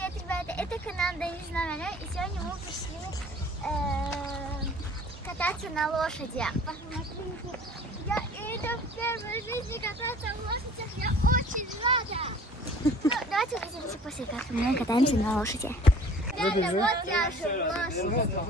Привет, ребята! Это канал Денис Номер, и сегодня мы пришли кататься на лошадях. Посмотрите, это в первой жизни кататься на лошадях, я очень рада! Ну, давайте увидимся после, как мы катаемся на лошади. Ребята, вот наши лошади.